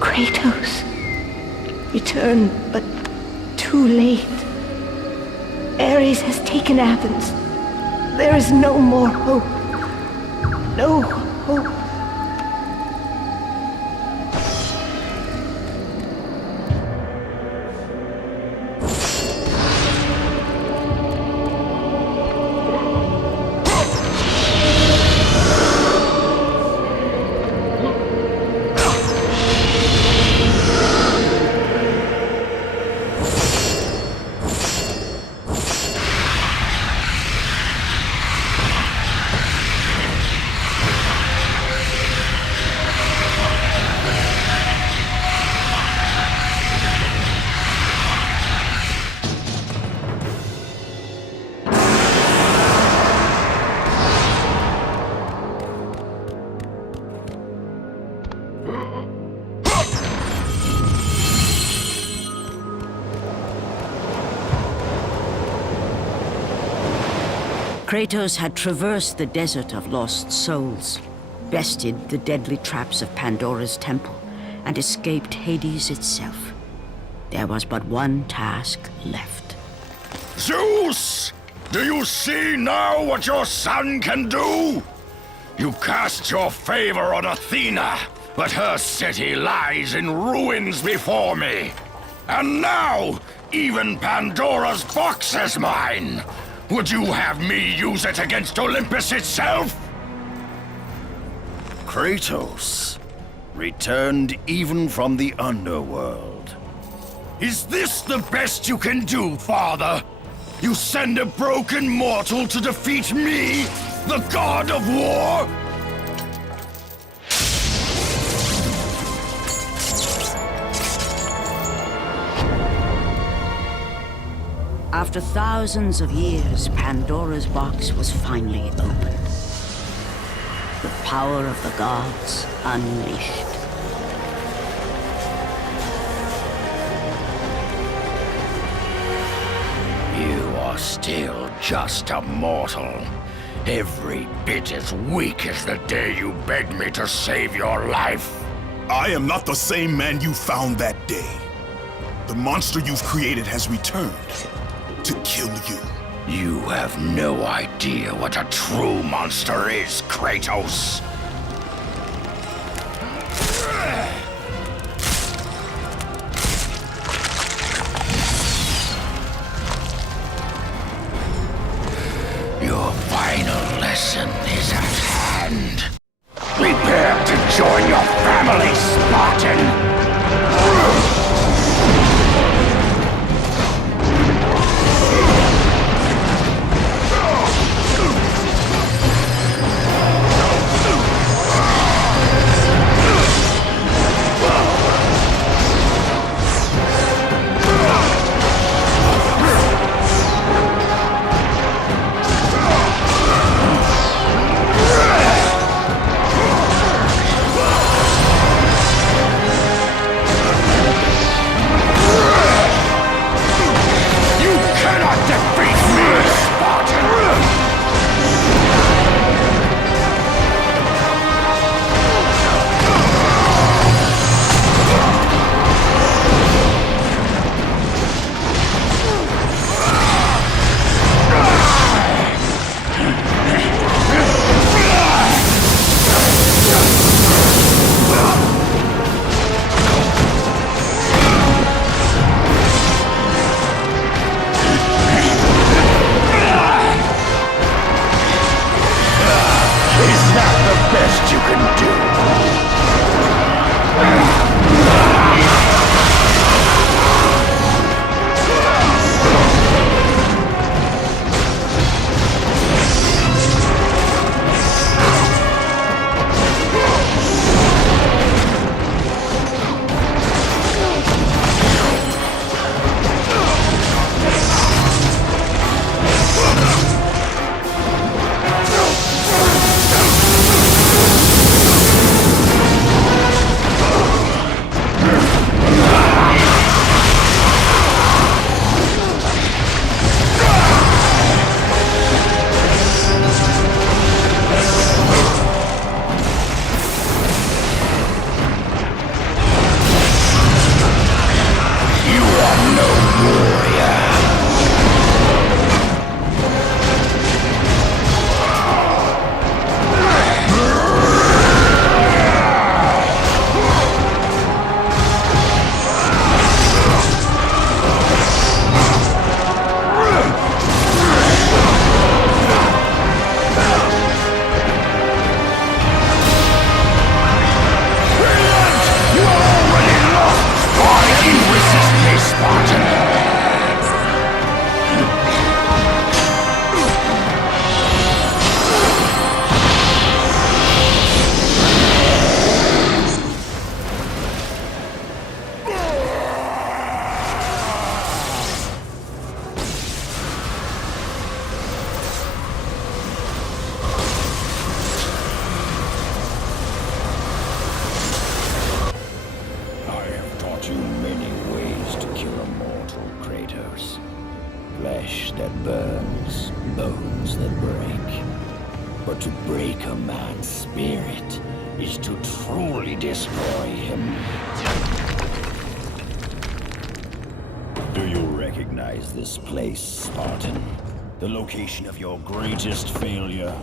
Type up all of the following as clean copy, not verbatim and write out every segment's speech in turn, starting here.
Kratos, return, but too late. Ares has taken Athens. There is no more hope. No hope. Kratos had traversed the desert of lost souls, bested the deadly traps of Pandora's temple, and escaped Hades itself. There was but one task left. Zeus! Do you see now what your son can do? You cast your favor on Athena, but her city lies in ruins before me. And now, even Pandora's box is mine! Would you have me use it against Olympus itself? Kratos, returned even from the underworld. Is this the best you can do, Father? You send a broken mortal to defeat me, the god of war? After thousands of years, Pandora's box was finally opened. The power of the gods unleashed. You are still just a mortal. Every bit as weak as the day you begged me to save your life. I am not the same man you found that day. The monster you've created has returned to kill you. You have no idea what a true monster is, Kratos. Your final lesson is at hand. Prepare to join your family, Spartan! Flesh that burns, bones that break. But to break a man's spirit is to truly destroy him. Do you recognize this place, Spartan? The location of your greatest failure?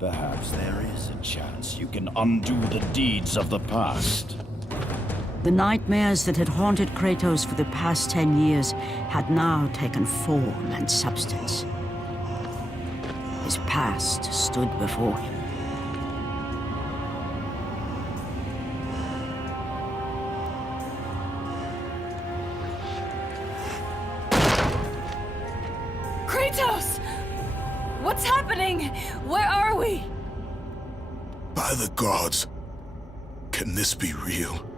Perhaps there is a chance you can undo the deeds of the past. The nightmares that had haunted Kratos for the past 10 years had now taken form and substance. His past stood before him. Kratos! What's happening? Where are we? By the gods, can this be real?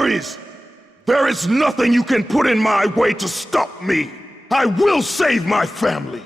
Ares! There is nothing you can put in my way to stop me! I will save my family!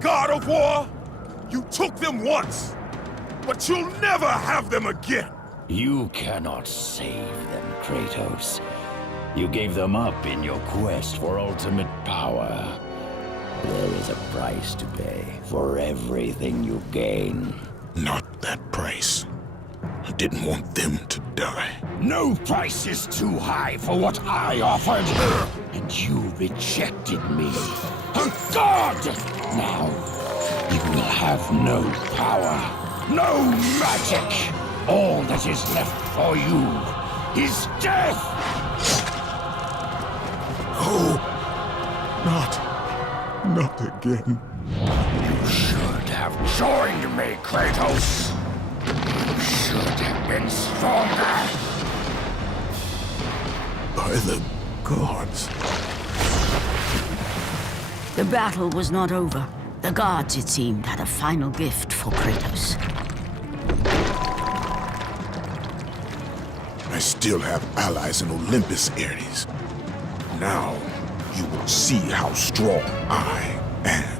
god of war? You took them once, but you'll never have them again! You cannot save them, Kratos. You gave them up in your quest for ultimate power. There is a price to pay for everything you gain. Not that price. I didn't want them to die. No price is too high for what I offered, and you rejected me. A god! Now, you will have no power, no magic. All that is left for you is death! Oh, not again. You should have joined me, Kratos. You should have been stronger. By the gods. The battle was not over. The gods, it seemed, had a final gift for Kratos. I still have allies in Olympus, Ares. Now, you will see how strong I am.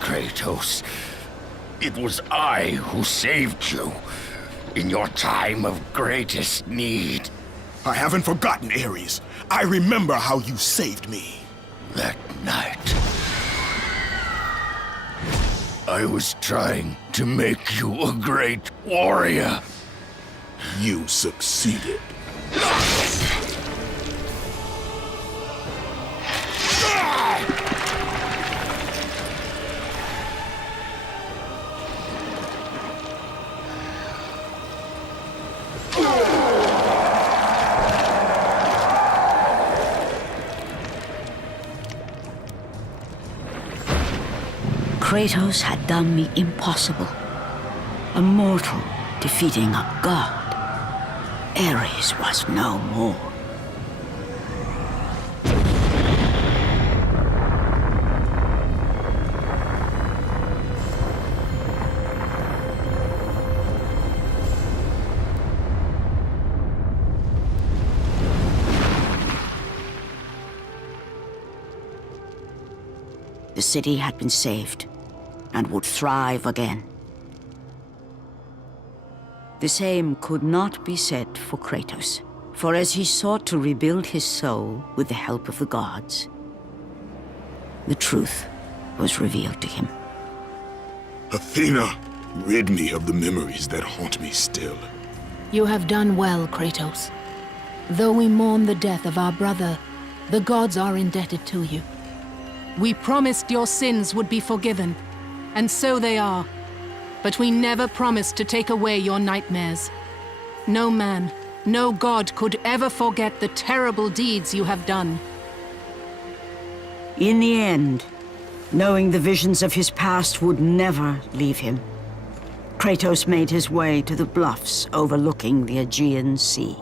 Kratos. It was I who saved you in your time of greatest need. I haven't forgotten, Ares. I remember how you saved me. That night, I was trying to make you a great warrior. You succeeded. Kratos had done the impossible. A mortal defeating a god. Ares was no more. The city had been saved and would thrive again. The same could not be said for Kratos, for as he sought to rebuild his soul with the help of the gods, the truth was revealed to him. Athena, rid me of the memories that haunt me still. You have done well, Kratos. Though we mourn the death of our brother, the gods are indebted to you. We promised your sins would be forgiven, and so they are. But we never promised to take away your nightmares. No man, No god could ever forget the terrible deeds you have done. In the end, knowing the visions of his past would never leave him, Kratos made his way to the bluffs overlooking the Aegean Sea.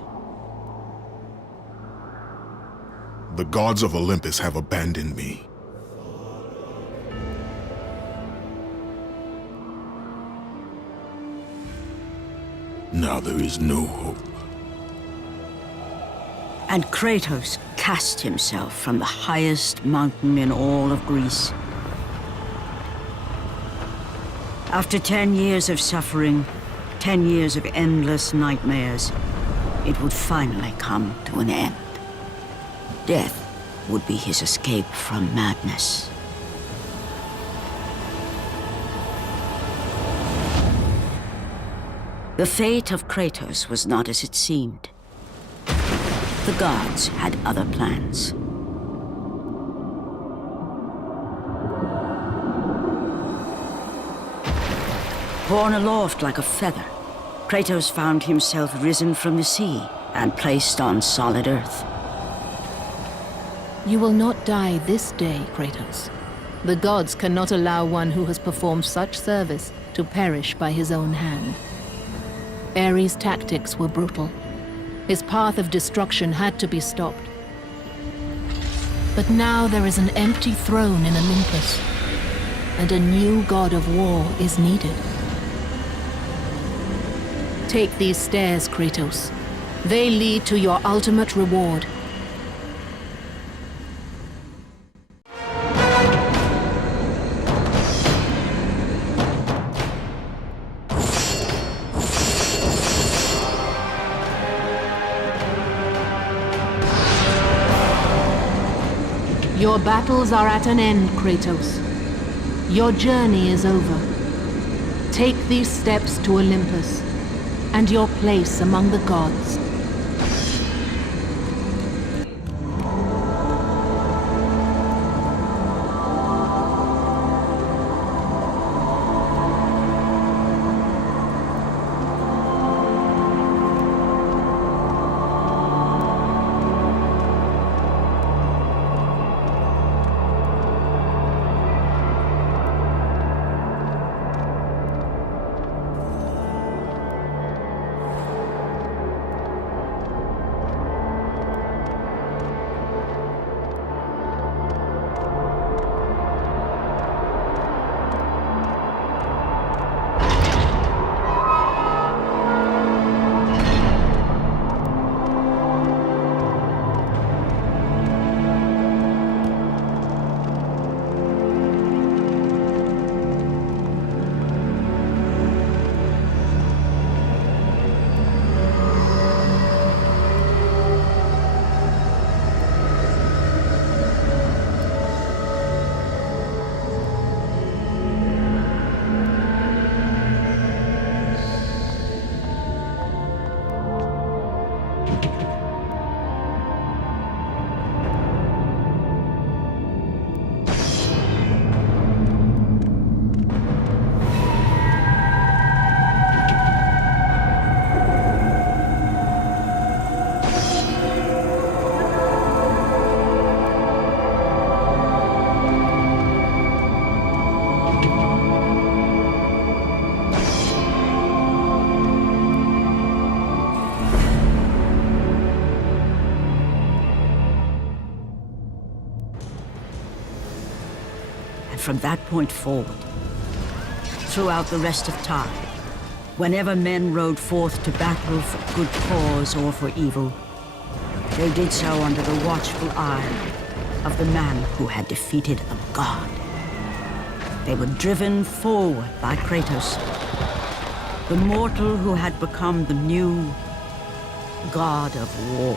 The gods of Olympus have abandoned me. Now there is no hope. And Kratos cast himself from the highest mountain in all of Greece. After 10 years of suffering, 10 years of endless nightmares, it would finally come to an end. Death would be his escape from madness. The fate of Kratos was not as it seemed. The gods had other plans. Borne aloft like a feather, Kratos found himself risen from the sea and placed on solid earth. You will not die this day, Kratos. The gods cannot allow one who has performed such service to perish by his own hand. Ares' tactics were brutal. His path of destruction had to be stopped. But now there is an empty throne in Olympus, and a new god of war is needed. Take these stairs, Kratos. They lead to your ultimate reward. Your battles are at an end, Kratos. Your journey is over. Take these steps to Olympus, and your place among the gods. From that point forward, throughout the rest of time, whenever men rode forth to battle for good cause or for evil, they did so under the watchful eye of the man who had defeated a god. They were driven forward by Kratos, the mortal who had become the new god of war.